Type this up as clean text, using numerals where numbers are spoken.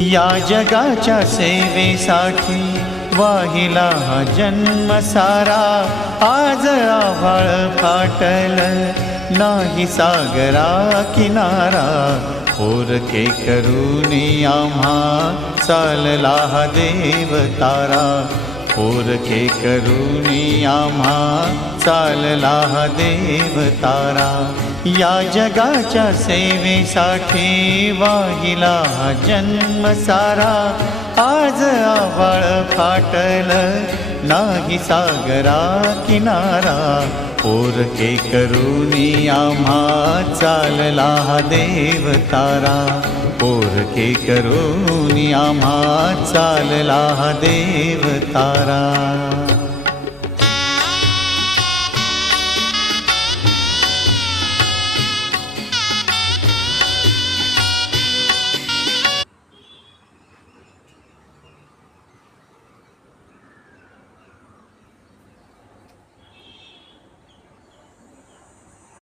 या जगाच्या सेवेसाठी वाहिला हा जन्म सारा। आज आभाळ फाटल नाही सागरा किनारा। पोरके करूनी आम्हा चालला हा देव तारा। पोरके करूनी आम्हा चालला हा देव तारा। या जगाच्या सेवेसाठी वाहिला हा जन्म सारा। आज आभाळ फाटल नाही सागरा किनारा। पोरके करूनी आम्हा चालला हा देव तारा। पोरके करूनी आम्हा चालला हा देव तारा।